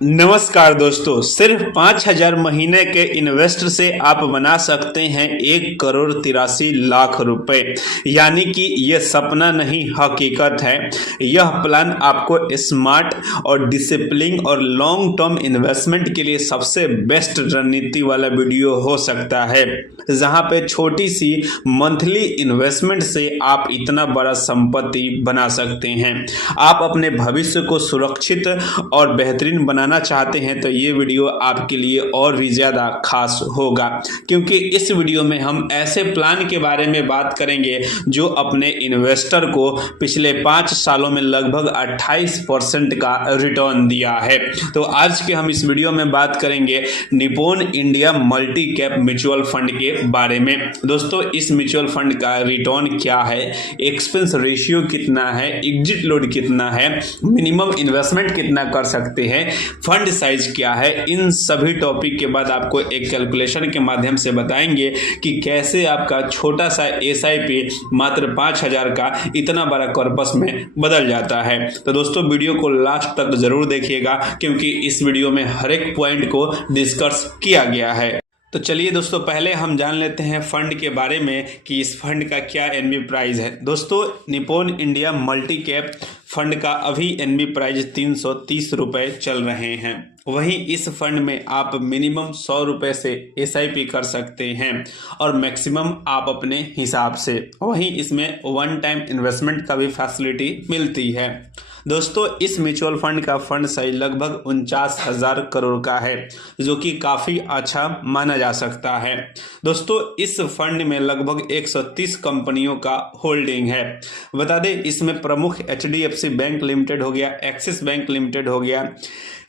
नमस्कार दोस्तों, सिर्फ 5,000 महीने के इन्वेस्ट से आप बना सकते हैं 1,83,00,000 रुपए। यानी कि यह सपना नहीं, हकीकत है। यह प्लान आपको स्मार्ट और डिसिप्लिन और लॉन्ग टर्म इन्वेस्टमेंट के लिए सबसे बेस्ट रणनीति वाला वीडियो हो सकता है, जहां पे छोटी सी मंथली इन्वेस्टमेंट से आप इतना बड़ा संपत्ति बना सकते हैं। आप अपने भविष्य को सुरक्षित और बेहतरीन बनाना चाहते हैं तो ये वीडियो आपके लिए और भी ज़्यादा खास होगा, क्योंकि इस वीडियो में हम ऐसे प्लान के बारे में बात करेंगे जो अपने इन्वेस्टर को पिछले 5 सालों में लगभग 28% का रिटर्न दिया है। तो आज के हम इस वीडियो में बात करेंगे Nippon India multi cap mutual fund के बारे में। दोस्तों, इस म्यूचुअल फंड का रिटर्न क्या है, एक्सपेंस रेशियो कितना है, एग्जिट लोड कितना है, मिनिमम इन्वेस्टमेंट कितना कर सकते हैं, फंड साइज क्या है, इन सभी टॉपिक के बाद आपको एक कैलकुलेशन के माध्यम से बताएंगे कि कैसे आपका छोटा सा एसआईपी मात्र 5,000 का इतना बड़ा कॉर्पस में बदल जाता है। तो दोस्तों, वीडियो को लास्ट तक जरूर देखिएगा, क्योंकि इस वीडियो में हर एक पॉइंट को डिस्कस किया गया है। तो चलिए दोस्तों, पहले हम जान लेते हैं फंड के बारे में कि इस फंड का क्या एनबी प्राइस है। दोस्तों, Nippon India multi cap fund का अभी एनबी प्राइस 330 रुपये चल रहे हैं। वहीं इस फंड में आप मिनिमम 100 रुपये से एसआईपी कर सकते हैं और मैक्सिमम आप अपने हिसाब से। वहीं इसमें वन टाइम इन्वेस्टमेंट का भी फैसिलिटी मिलती है। दोस्तों, इस म्यूचुअल फंड का फंड साइज लगभग 49,000 करोड़ का है, जो कि काफ़ी अच्छा माना जा सकता है। दोस्तों, इस फंड में लगभग 130 कंपनियों का होल्डिंग है। बता दें, इसमें प्रमुख एचडीएफसी बैंक लिमिटेड हो गया, एक्सिस बैंक लिमिटेड हो गया,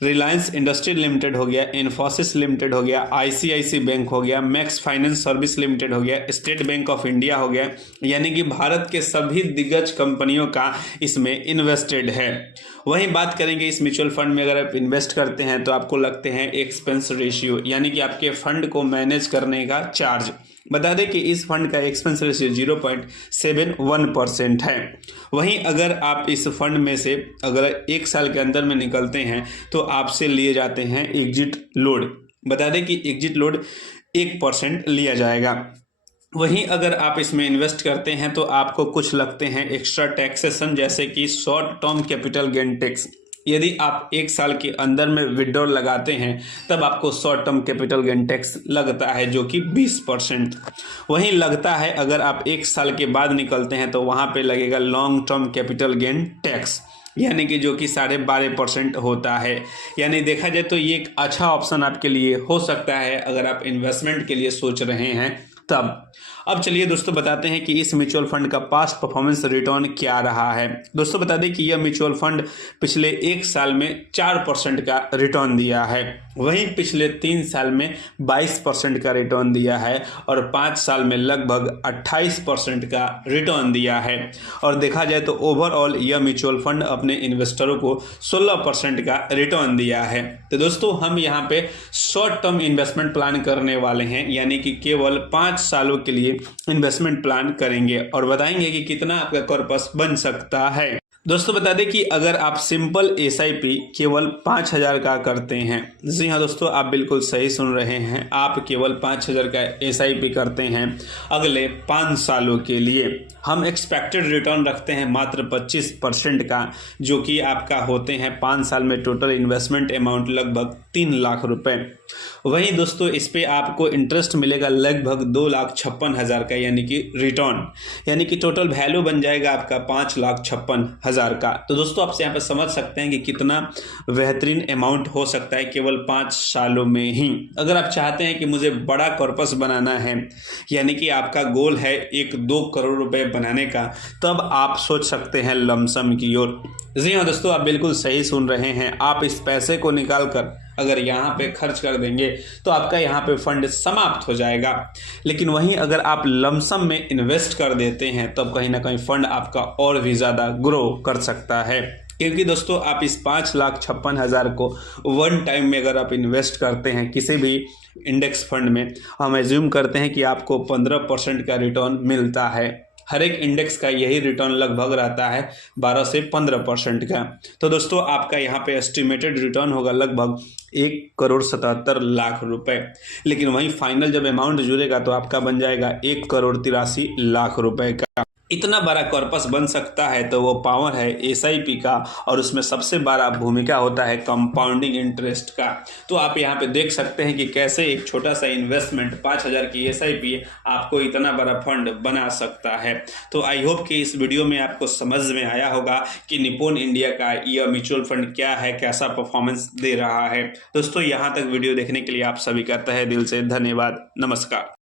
रिलायंस इंडस्ट्री लिमिटेड हो गया, इन्फोसिस लिमिटेड हो गया, आईसीआईसी बैंक हो गया, मैक्स फाइनेंस सर्विस लिमिटेड हो गया, स्टेट बैंक ऑफ इंडिया हो गया। यानी कि भारत के सभी दिग्गज कंपनियों का इसमें इन्वेस्टेड है। वहीं बात करेंगे इस म्यूचुअल फंड में, अगर आप इन्वेस्ट करते हैं तो आपको लगते हैं एक्सपेंस रेशियो, यानी कि आपके फंड को मैनेज करने का चार्ज। बता दें कि इस फंड का एक्सपेंस रेशियो 0.71% है। वहीं अगर आप इस फंड में से अगर 1 साल के अंदर में निकलते हैं तो आपसे लिए जाते हैं एग्जिट लोड। बता दें कि एग्जिट लोड 1% लिया जाएगा। वहीं अगर आप इसमें इन्वेस्ट करते हैं तो आपको कुछ लगते हैं एक्स्ट्रा टैक्सेशन, जैसे कि short term capital gain tax. यदि आप 1 साल के अंदर में विड्रॉल लगाते हैं तब आपको short term capital gain tax लगता है, जो कि 20%। वहीं लगता है अगर आप 1 साल के बाद निकलते हैं तो वहाँ पे लगेगा long term capital gain tax, यानी कि जो कि 12.5% होता है। यानी देखा जाए तो ये एक अच्छा ऑप्शन आपके लिए हो सकता है अगर आप इन्वेस्टमेंट के लिए सोच रहे हैं तब। अब चलिए दोस्तों, बताते हैं कि इस म्यूचुअल फंड का पास्ट परफॉर्मेंस रिटर्न क्या रहा है। दोस्तों, बता दें कि यह म्यूचुअल फंड पिछले 1 साल में 4% का रिटर्न दिया है। वहीं पिछले 3 साल में 22% का रिटर्न दिया है और 5 साल में लगभग 28% का रिटर्न दिया है। और देखा जाए तो ओवरऑल यह म्यूचुअल फंड अपने इन्वेस्टरों को 16% का रिटर्न दिया है। तो दोस्तों, हम यहाँ पे शॉर्ट टर्म इन्वेस्टमेंट प्लान करने वाले हैं, यानी कि केवल 5 सालों के लिए इन्वेस्टमेंट प्लान करेंगे और बताएंगे कि कितना आपका कॉर्पस बन सकता है। दोस्तों, बता दें कि अगर आप सिंपल एसआईपी केवल 5,000 का करते हैं, जी हाँ दोस्तों, आप बिल्कुल सही सुन रहे हैं, आप केवल 5,000 का एसआईपी करते हैं अगले 5 सालों के लिए, हम एक्सपेक्टेड रिटर्न रखते हैं मात्र 25% का, जो कि आपका होते हैं 5 साल में टोटल इन्वेस्टमेंट अमाउंट लगभग 3 लाख रुपए। वहीं दोस्तों, इस पे आपको इंटरेस्ट मिलेगा लगभग 2,56,000 का, यानी कि रिटर्न, यानी कि टोटल वैल्यू बन जाएगा आपका 5,56,000 का। तो दोस्तों, आप यहाँ पर समझ सकते हैं कि कितना बेहतरीन अमाउंट हो सकता है केवल 5 सालों में ही। अगर आप चाहते हैं कि मुझे बड़ा कॉर्पस बनाना है, यानी कि आपका गोल है 1-2 करोड़ रुपए बनाने का, तब आप सोच सकते हैं लमसम की ओर। जी हाँ दोस्तों, आप बिल्कुल सही सुन रहे हैं। आप इस पैसे को निकाल कर अगर यहाँ पे खर्च कर देंगे तो आपका यहाँ पे फंड समाप्त हो जाएगा। लेकिन वहीं अगर आप लमसम में इन्वेस्ट कर देते हैं तब कहीं ना कहीं फंड आपका और भी ज़्यादा ग्रो कर सकता है, क्योंकि दोस्तों, आप इस 5,56,000 को वन टाइम में अगर आप इन्वेस्ट करते हैं किसी भी इंडेक्स फंड में, हम एज्यूम करते हैं कि आपको 15% का रिटर्न मिलता है। हर एक इंडेक्स का यही रिटर्न लगभग रहता है 12 से 15% का। तो दोस्तों आपका यहाँ पे एस्टिमेटेड रिटर्न होगा लगभग 1,77,00,000 रुपए, लेकिन वहीं फाइनल जब अमाउंट जुड़ेगा तो आपका बन जाएगा 1,83,00,000 रुपए का। इतना बड़ा कॉर्पस बन सकता है तो वो पावर है एसआईपी का, और उसमें सबसे बड़ा भूमिका होता है कंपाउंडिंग इंटरेस्ट का। तो आप यहाँ पे देख सकते हैं कि कैसे एक छोटा सा इन्वेस्टमेंट 5,000 की एसआईपी आपको इतना बड़ा फंड बना सकता है। तो आई होप कि इस वीडियो में आपको समझ में आया होगा कि निप्पॉन इंडिया का यह म्यूचुअल फंड क्या है, कैसा परफॉर्मेंस दे रहा है। दोस्तों यहाँ तक वीडियो देखने के लिए आप सभी का तहे दिल से धन्यवाद। नमस्कार।